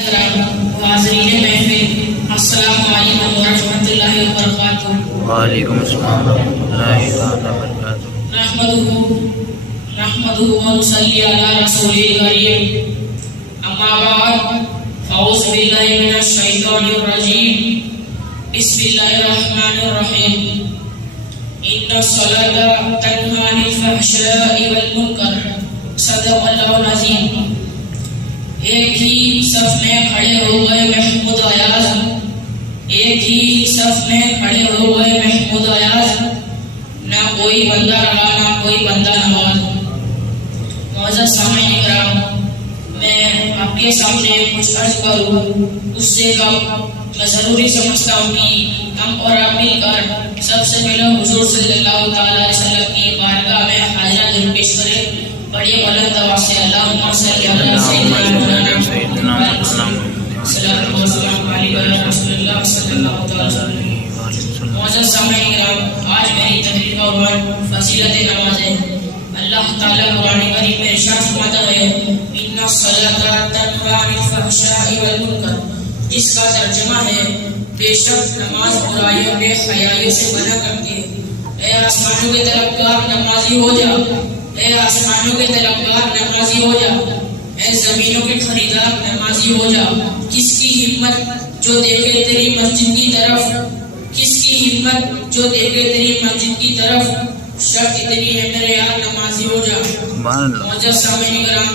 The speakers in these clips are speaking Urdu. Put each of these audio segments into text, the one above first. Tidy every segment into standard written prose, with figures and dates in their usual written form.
حاضرین محفل السلام علیکم ورحمۃ اللہ وبرکاتہ۔ وعلیکم السلام ورحمۃ اللہ وبرکاتہ۔ نحمدہ ونصلی علی رسول کریم، اما بعد، اعوذ باللہ من الشیطان الرجیم، بسم اللہ الرحمن الرحیم۔ ان الصلاۃ تنہی عن الفحشاء والمنکر، صدق اللہ العظیم۔ ایک ہی صف میں کھڑے ہو گئے محمود ایاز، ایک ہی صف میں کھڑے ہو گئے محمود ایاز، نہ کوئی بندہ رہا نہ کوئی بندہ نماز۔ معزز سامعین کرام، میں آپ کے سامنے کچھ عرض کروں اس سے کم میں ضروری سمجھتا ہوں کہ ہم اور آپ مل کر سب سے پہلے حضور صلی اللہ تعالی علیہ وسلم کی بارگاہ میں حاضرہ ضرور پیش کریں، بڑی بلند آواز سے اللہم صلی علی سیدنا محمد صلی اللہ صلی اللہ تعالی وسلم۔ معزز سامعین کرام، آج میری تقریر کا عنوان فضیلت نماز ہے۔ اللہ تعالیٰ قرآن کریم میں ارشاد فرماتا ہے ان الصلاۃ تنہی عن الفحشاء والمنکر، جس کا ترجمہ ہے بے شک نماز برائیوں بے حیائیوں سے منع کرتی ہے۔ اے آسمانوں کے طلبگار نمازی ہو جا، اے آسمانوں کے طلبگار نمازی ہو جا، اے زمینوں کے خریدار نمازی ہو جا۔ کس کی ہمت جو دیکھے تیری مسجد کی طرف، کس کی ہمت جو دیکھے تیری مسجد کی طرف، شرط اتنی ہے میرے یار نمازی ہو جا۔ معزز سامعین کرام،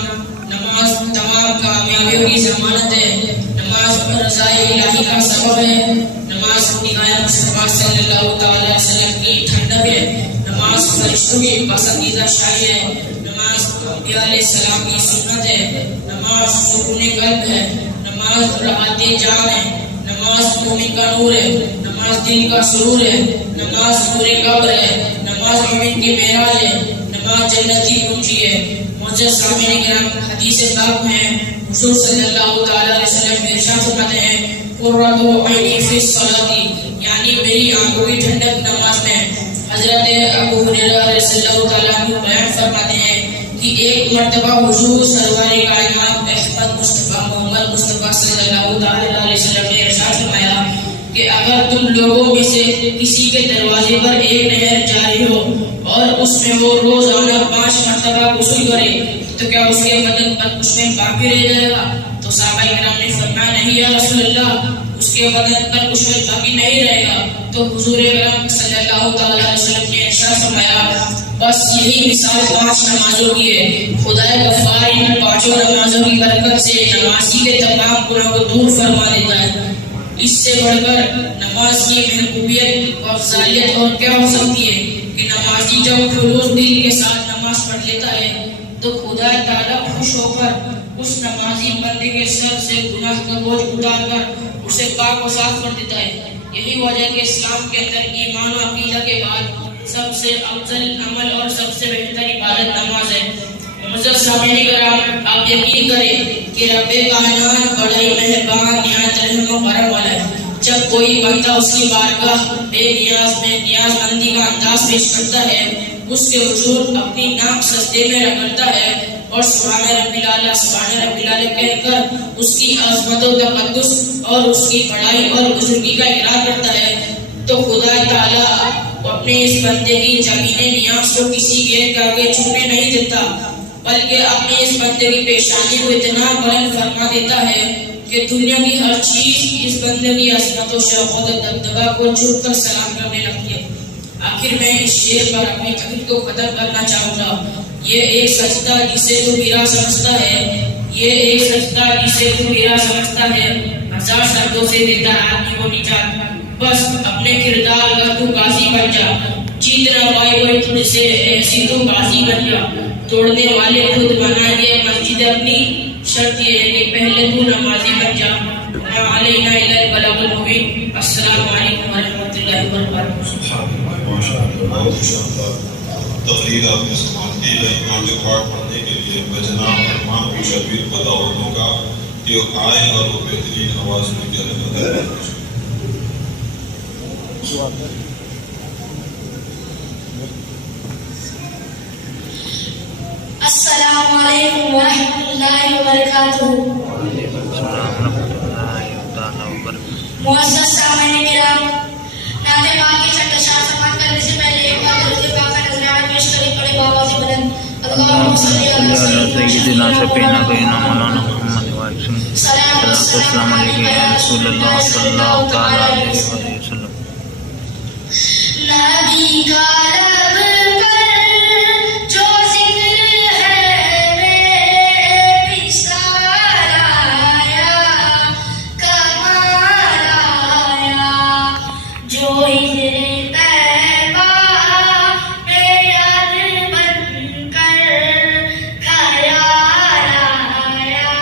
نماز تمام کامیابیوں کی ضمانت ہے، نماز رضائے الہی کا سبب ہے، نماز نگاہ مصطفیٰ صلی اللہ تعالی علیہ وسلم کی ٹھنڈک ہے، نماز فرشتوں کی پسندیدہ شاہی ہے، نماز انبیاء علیہ السلام کی سنت ہے، نماز سکون قلب ہے، نماز راحت جان ہے، نماز مومن کا نور ہے، نماز دل کا سرور ہے، نماز پورے قبر ہے، نماز مومن کی معراج ہے، نماز جنت کی کنجی ہے۔ معزز سامعین کرام، حدیث پاک میں حضور صلی اللہ تعالی علیہ وسلم ارشاد فرماتے ہیں قرۃ عینی فی الصلاۃ، یعنی میری آنکھوں کی ٹھنڈک نماز میں۔ حضرت ابو ہریرہ رضی اللہ تعالیٰ عنہ بیان فرماتے ہیں کہ ایک مرتبہ حضور سرور کائنات احمد مصطفیٰ محمد مصطفیٰ صلی اللہ تعالی علیہ وسلم نے ارشاد فرمایا کہ اگر تم لوگوں میں سے کسی کے دروازے پر ایک نہر جاری ہو اور اس میں وہ روزانہ 5 مرتبہ غسل کرے تو کیا اس کے بدن پر اس میں باقی رہ جائے گا؟ تو صحابہ کرام نے فرمایا نہیں یا رسول اللہ، اس کے بدن پر کچھ میں باقی نہیں رہے گا۔ تو حضور اکرم صلی اللہ تعالی علیہ وسلم نے ارشاد فرمایا بس یہی مثال 5 نمازوں کی ہے۔ خدا غفار ان 5 نمازوں کی برکت سے نمازی کے تمام گناہ کو دور فرما دیتا ہے۔ اس سے بڑھ کر نماز کی محبوبیت و افضالیت اور کیا ہو سکتی ہے کہ نمازی جب خلوص دل کے ساتھ نماز پڑھ لیتا ہے تو خدا تعالیٰ خوش ہو کر اس نمازی بندے کے سر سے گناہ کا بوجھ اتار کر اسے پاک و صاف کر دیتا ہے۔ یہی وجہ ہے کہ اسلام کے اندر ایمان و عقیدہ کے بعد سب سے افضل عمل اور سب سے بہتر عبادت نماز ہے۔ معزز سامعین کرام، آپ یقین کریں کہ رب کائنات بڑا ہی مہربان نہایت رحم و کرم والا ہے۔ جب کوئی بندہ اس کی بارگاہ بے نیاز میں نیاز مندی کا انداز پیش کرتا ہے، اس کے حضور اپنی ناک سجدے میں رگڑتا ہے اور سبحان رب العالی سبحان رب العالی کہہ کر اس کی عظمت و تقدس اور اس کی بڑائی اور بزرگی کا اقرار کرتا ہے، تو خدا تعالیٰ اپنے اس بندے کی زمین نیاز کو کسی غیر کے آگے چھونے نہیں دیتا، بلکہ اپنے اس بندے کی پیشانی کو اتنا بلند فرما دیتا ہے کہ دنیا کی ہر چیز اس بندے کی عظمت و شوقت و دبدبا کو جھک کر سلام کرنے لگتی ہے۔ آخر میں اس شعر پر اپنی تقریر کو ختم کرنا چاہوں گا۔ یہ ایک سجدہ جسے تو میرا سمجھتا ہے، یہ ایک سجدہ جسے تو میرا سمجھتا ہے، 1000 سردوں سے دیتا ہے آدمی کو نجات۔ بس اپنے کردار کا تو غازی بن جا، جیتنا پائے کوئی تجھ سے ایسی تو بازی بن جا۔ توڑنے والے خود بنائیں گے مسجد اپنی، شرط یہ ہے کہ پہلے تو نمازی بن جا۔ علینا الا البلاغ المبین۔ السلام علیکم ورحمۃ اللہ وبرکاتہ۔ تقریر آپ نے سماعت کی ہے۔ امام کے پاٹ پڑھنے کے لیے میں جناب تمام کی شبیر کو دعوت دوں گا کہ وہ آئیں اور وہ بہترین آواز میں کیا لگا ہے۔ السلام علیکم ورحمۃ اللہ وبرکاتہ۔ السلام ورحمۃ اللہ تعالیٰ وبرکاتہ۔ معزز سامعین کرام، نعت پاک کی چھٹا شاہ سماعت کرنے سے پہلے ایک بار درود پاک کا نذرانہ پیش کریں، پڑے بابا سے بلند اللہم صلی علی سیدنا شفیعنا بینا مولانا محمد وعلیہ السلام علیکم یا رسول اللہ صلی اللہ تعالیٰ علیہ وسلم۔ نبی کا لب پر جو ذکر ہے بے مثال آیا، کمال آیا، جو ہجر طیبہ بے یاد بن کر خیال آیا،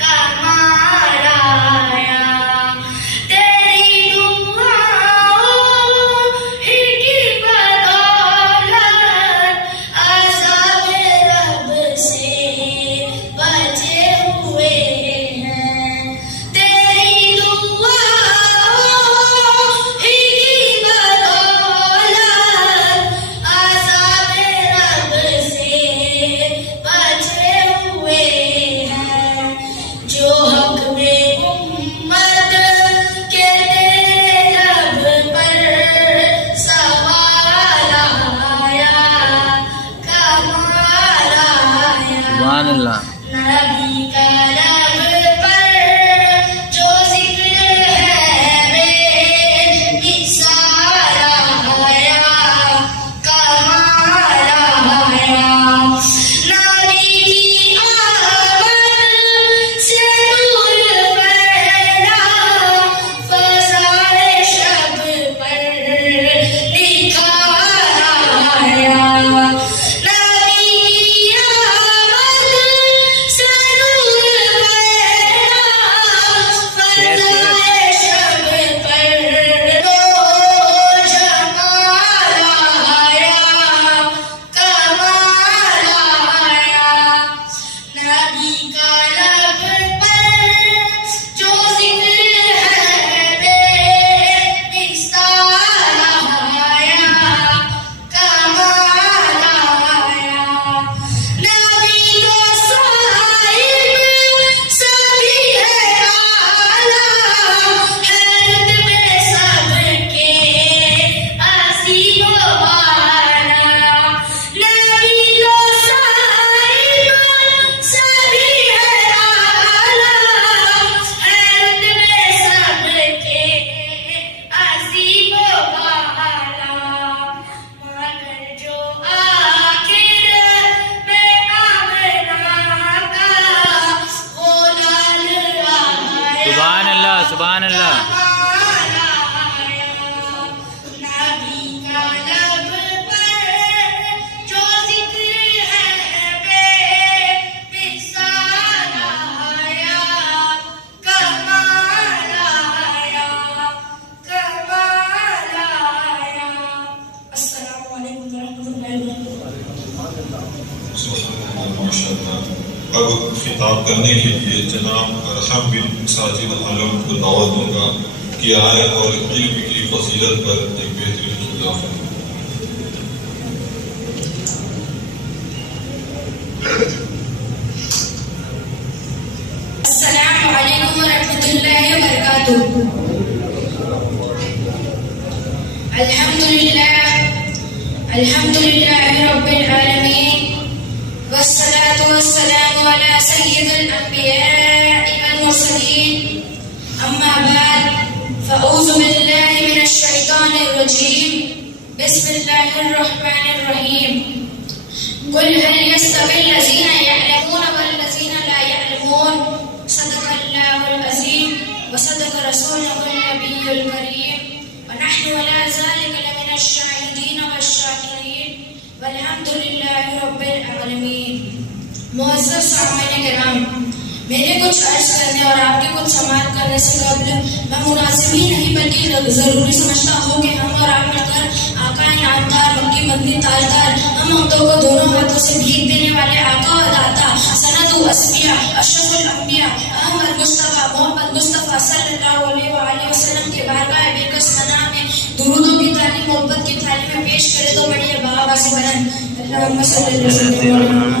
کمال آیا، تیری دعاؤں ہی کی بدولت عذاب رب سے بچے ہوئے ہیں، تیری دعاؤں ہی کی بدولت عذاب رب سے بچے ہوئے ہیں، جو حق میں امت کے تیرے لب پر سوال آیا، کمال آیا، سبحان اللہ۔ نبی کا لب پر جو ذکر ہے بے مثال آیا، کمال آیا، نبی کی آمد سے نور پھیلا، فضائے شب پر نکھار آیا، نبی کی آمد سے نور پھیلا، فضائے شب پر جمال آیا، کمال آیا، نبی کا لب پر جو ذکر ہے بے مثال آیا، کمال آیا، نبی تو صاحب سبھی ہے اعلیٰ، حیرت میں سب کے عظیم و بالا، نبی تو صاحب سبھی ہے اعلیٰ، حیرت میں سب کے عظیم و بالا، مگر جو آخر میں آمنہ کا وہ لال آیا، سبحان اللہ سبحان اللہ۔ کمال آیا، نبی کا لب پر جو ذکر ہے بے مثال آیا، کمال آیا، کمال آیا۔ السلام علیکم ورحمۃ اللہ وبرکاتہ۔ سبحان اللہ، ماشاء اللہ۔ اب خطاب کرنے کے لیے جناب ارحم بن ساجد عالم کو دعوت دوں گا کہ آئے اور علم کی فضیلت پر ایک بہترین خطاب کریں۔ السلام علیکم ورحمۃ اللہ وبرکاتہ۔ الحمد للہ رب العالمین، والصلاة والسلام علی سید الانبیاء والمرسلین، اما بعد فاعوذ باللہ من الشیطان الرجیم، بسم اللہ الرحمن الرحیم، قل هل يستوي الذين يعلمون والذين لا يعلمون، صدق اللہ العظیم وصدق رسوله النبی الکریم، ونحن على ذلك لمن الشاہدین والشاکرین، والحمد للہ رب العالمین۔ معزز سامعین کرام، میرے کچھ عرض کرنے اور آپ کے کچھ سماعت کرنے سے قبل میں مناسب ہی نہیں بلکہ ضروری سمجھتا ہوں کہ ہم اور آپ مل کر آقا انعامدار مکی مدنی تاجدار ہم ہمتوں کو دونوں ہاتھوں سے بھیک دینے والے آقا و داتا سند و اسفیاء اشرف الانبیاء احمد مصطفیٰ محمد مصطفیٰ صلی اللہ علیہ وآلہ وسلم کے بارگاہ بےکس ثنا میں درودوں کی تعلیم محبت کی تعلیمیں پیش کرے تو بڑی بابا سے بلند اللہم صلی اللہ علیہ وسلم۔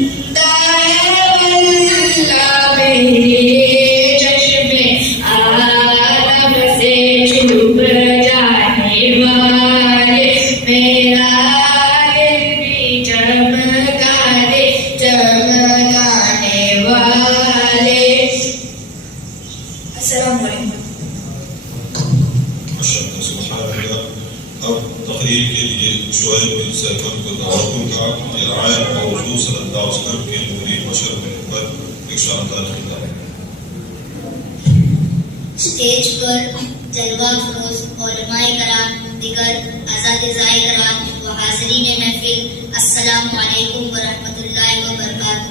بنتا ہے واللہ میرے چشمے عالم سے چھپ جانے والے میرا دل بھی چمکانے والے. السلام علیکم. اب تقریر کے لیے شعیب بن سیفن کو دعوت دوں گا کہ رعایت اور حضور صلی اللہ علیہ وسلم کے نوری بشر میں پر ایک شاندار خطاب. اسٹیج پر جلوہ افروز علماء کرام، دیگر اساتذہ کرام و حاضرین محفل، السلام علیکم ورحمۃ اللہ وبرکاتہ.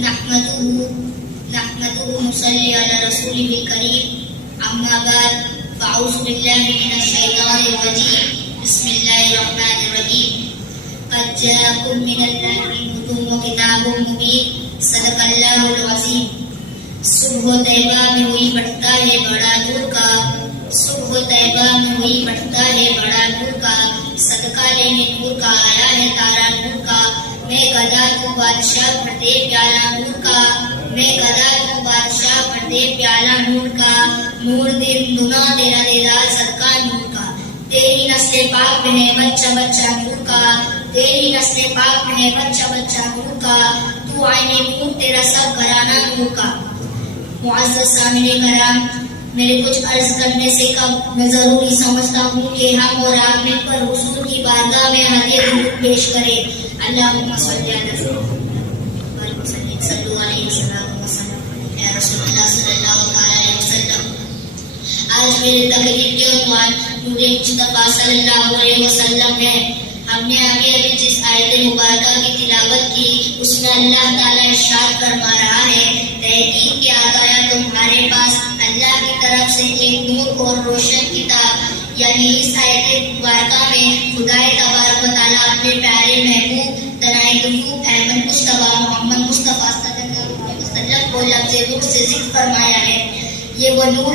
نحمده نصلی علی رسوله الکریم، اما بعد فاعوذ باللہ من الشیطان الرجیم، بسم اللہ الرحمن الرحیم. قد جاءکم من اللہ ہدی وکتاب مبین، صدق اللہ العظیم. صبح طیبہ میں ہوئی بڑھتا ہے بڑا نور کا، صبح طیبہ میں ہوئی بڑھتا ہے بڑا نور کا، صدقہ لینے نور کا آیا ہے تارا نور کا. میں گدا تو بادشاہ بھرتے پیالہ نور کا، میں گدا تو بادشاہ بھرتے پیالہ نور کا. نور دن دنا تیرا دیدار صدقہ نور کا، تیری نسل پاک میں ہے بچہ بچہ نور کا، تیری نسل پاک میں ہے بچہ بچہ نور کا. تو آئینے نور تیرا سب گھرانہ نور کا. معزز سامعین کرام، میرے کچھ عرض کرنے سے کم میں ضروری سمجھتا ہوں کہ ہم اور آپ مل کر حضور کی بارگاہ میں ہدیہ درود پیش کریں. اللہم صلی علی صلو علیہ وسلم یا رسول اللہ صلی اللہ علیہ وسلم. آج میرے تقریر کے عنوان نور مصطفیٰ صلی اللہ علیہ وسلم ہے. ہم نے ابھی جس آیت مبارکہ کی تلاوت کی اس میں اللہ تعالیٰ ارشاد فرما رہا ہے، تحقیق کیا گیا تمہارے پاس اللہ کی طرف سے ایک نور اور روشن کتاب. یعنی اس آیت مبارکہ میں خدائے تبارک و تعالیٰ اپنے پیارے محبوب تنائے قلوب احمد مصطفیٰ محمد مصطفیٰ صلی اللہ علیہ وسلم کو لفظ نور سے ذکر فرمایا ہے. یہ وہ نور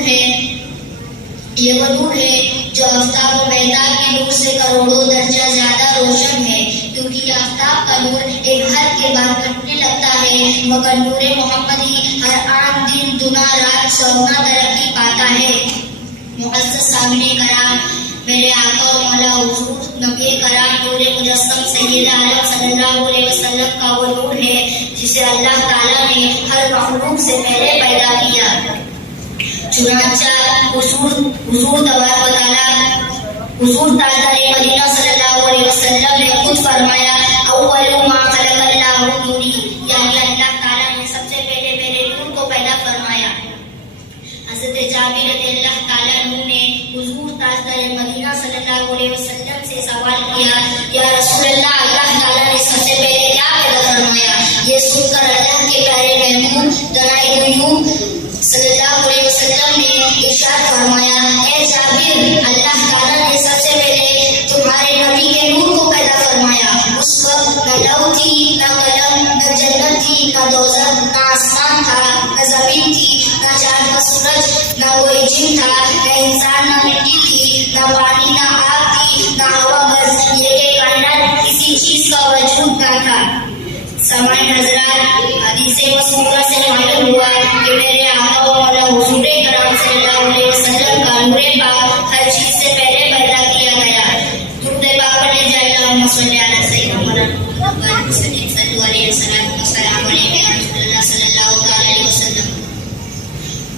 ہے جو آفتاب و مہتاب کے نور سے کروڑوں درجہ زیادہ روشن ہے، کیونکہ یہ آفتاب کا نور ایک گھر کے بعد کٹنے لگتا ہے، مگر نور محمدی ہر آن دن دنا رات چوگنا ترقی پاتا ہے. معزز سامعین کرام، میرے آقا و مولا حضور نبی کرام نور مجسم سید عالم صلی اللہ علیہ وسلم کا وہ نور ہے جسے اللہ تعالیٰ نے ہر مخلوق سے پہلے پیدا کیا. چنانچہ حضور تبارک و تعالیٰ حضور تاجدار مدینہ صلی اللہ علیہ وسلم نے خود فرمایا، اول ما خلق اللہ نوری، یعنی اللہ تعالیٰ نے سب سے پہلے میرے نور کو پیدا فرمایا. حضرت جابر رضی اللہ تعالیٰ عنہ نے حضور تاجدار مدینہ صلی اللہ علیہ وسلم سے سوال کیا، یا رسول اللہ، اللہ تعالیٰ نے سب سے پہلے کیا پیدا فرمایا؟ یہ سن کر اللہ کے پیارے محبوب تنائے قلوب صلی اللہ علیہ وسلم نے ارشاد فرمایا، اے جابر، اللہ تعالیٰ نے سب سے پہلے تمہارے نبی کے نور کو پیدا فرمایا. اس وقت نہ لو تھی، نہ قلم، نہ جنت تھی، نہ دوزخ، نہ آسمان تھا، نہ زمین تھی، نہ چاند نہ سورج، نہ کوئی جن تھا، نہ انسان، نہ مٹی تھی، نہ پانی، نہ آگ تھی، نہ ہوا، بس یہ کہ کائنات کسی چیز کا وجود نہ تھا. سامعین حضرات، حدیث مذکورہ سے معلوم ہوا کہ میرے آقا و مولا حضور کرام صلی اللہ علیہ وسلم کا نور پاک ہر چیز سے پہلے پیدا کیا گیا. درود پاک پڑھنے جائے، اللہم صلی علی سیدنا محمد صلی علیہ وسلم. السلام علیکم یا رسول اللہ صلی اللہ علیہ وسلم.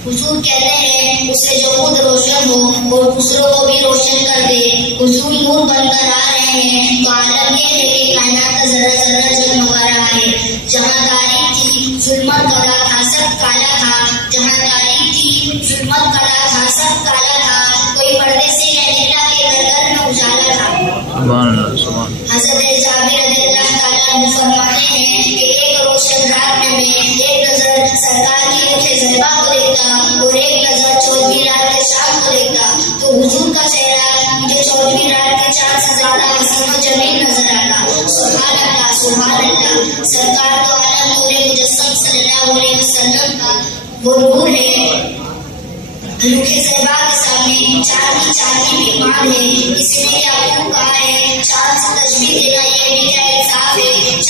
حضور کہتے ہیں، اسے جو خود روشن ہو اور دوسروں کو بھی روشن کر دے. حضور نور بن کر آ رہے ہیں تو عالم یہ ہے کہ کائنات کا ذرہ ذرہ جگمگا رہا ہے. جہاں تاریخ تھی ظلمت کڑا تھا، سب کالا تھا. جہاں تاریخ تھی ظلمت کڑا تھا، سب کالا تھا. کوئی پردے سے نہ نکلا کہ گھر گھر میں اجالا تھا. حضرت جابر رضی اللہ تعالیٰ عنہ فرماتے ہیں کہ ایک روشن رات میں ایک نظر سرکار کی روح زیبا کو دیکھتا اور ایک نظر 14ویں رات کے شام کو دیکھتا تو حضور کا چہرہ مجھے 14ویں رات کے چاند سے زیادہ حسین و جمیل نظر آتا. سبحان اللہ، سبحان اللہ. سرکار تو عالم نور مجسم صلی اللہ علیہ وسلم کا وہ نور ہے. روح زیبا کے سامنے چاند کی چاندنی بھی ماں ہے. اس نے کیا کہا ہے، چاند سے تشبیہ دینا یہ بھی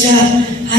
4,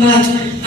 5,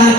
8,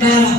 12,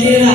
13,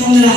15,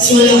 16,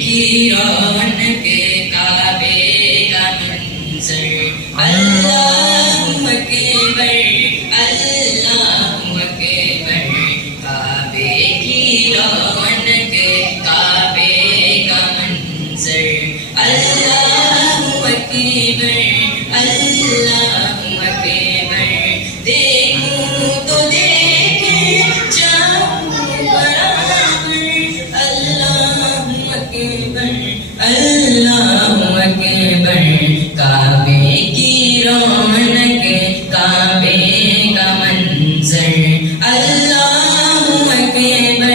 کی رونق کعبے کا منظر اللہ اکبر اللہ اکبر کعبے کی رونق کعبے کا منظر اللہ اکبر اللہ اکبر دیکھوں تو دیکھیں جاؤں برابر اللہ اکبر اللہ اکبر کعبے کی رونق کعبے کا منظر اللہ اکبر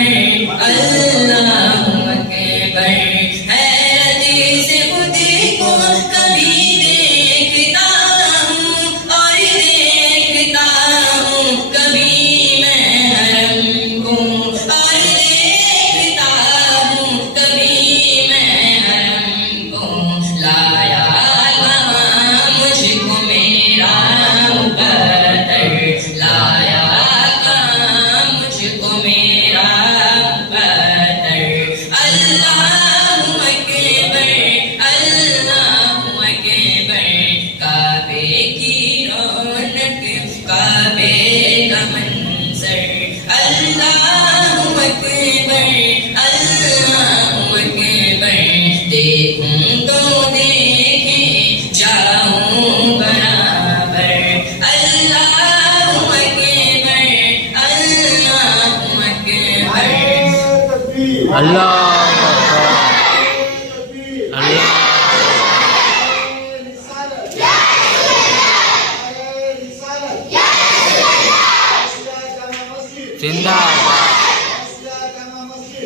اللہ اکبر حیرت سے خود کو کبھی دیکھتا ہوں اور دیکھتا ہوں کبھی میں حرم کو اور دیکھتا ہوں کبھی میں حرم کو لایا کہاں مجھ کو میرا مقدر لایا کہاں مجھ کو میرا مقدر اللہ اکبر اللہ اکبر کعبے کی رونق کعبے کا منظر اللہ اکبر اللہ اکبر دیکھوں تو دیکھیں جاؤں برابر اللہ اکبر اللہ اکبر اللہ زندہ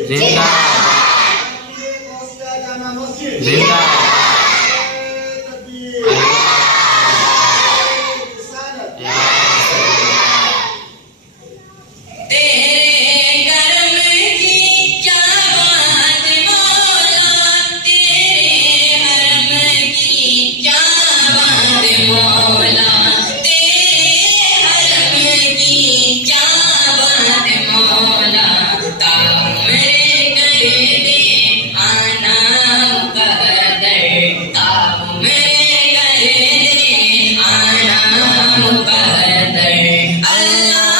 زندہ زندہ تیرے کرم کی کیا بات مولا تیرے حرم کی کیا بات مولا تیرے حرم کی کیا بات مولا تعمیر کر دے آنا مقدر تعمیر کر دے آنا مقدر اللہ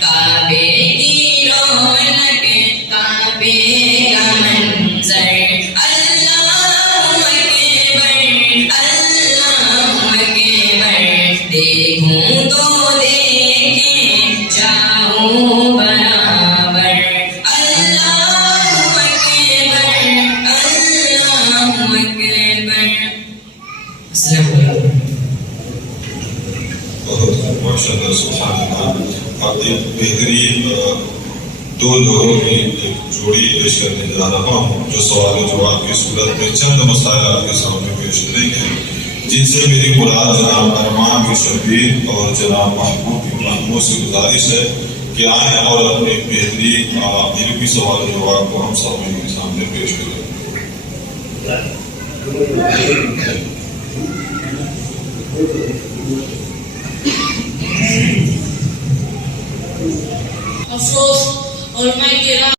کعبے کی رونق کعبے کا منظر اللہ اکبر اللہ اکبر دیکھوں تو دیکھیں جاؤں برابر اللہ اکبر اللہ اکبر السلام علیکم بہت ماشاء اللہ سبحان اللہ اب ایک بہترین دو لوگوں کی ایک جوڑی پیش کرنے جا رہا ہوں جو سوال و جواب کی صورت میں چند مسائل آپ کے سامنے پیش کریں گے جن سے میری مراد جناب ارمان بن شبیر اور جناب محمود سے گزارش ہے کہ آئیں اور اپنے بہترین علمی سوال و جواب کو ہم سب کے سامنے پیش کریں. افسوس علماء کرام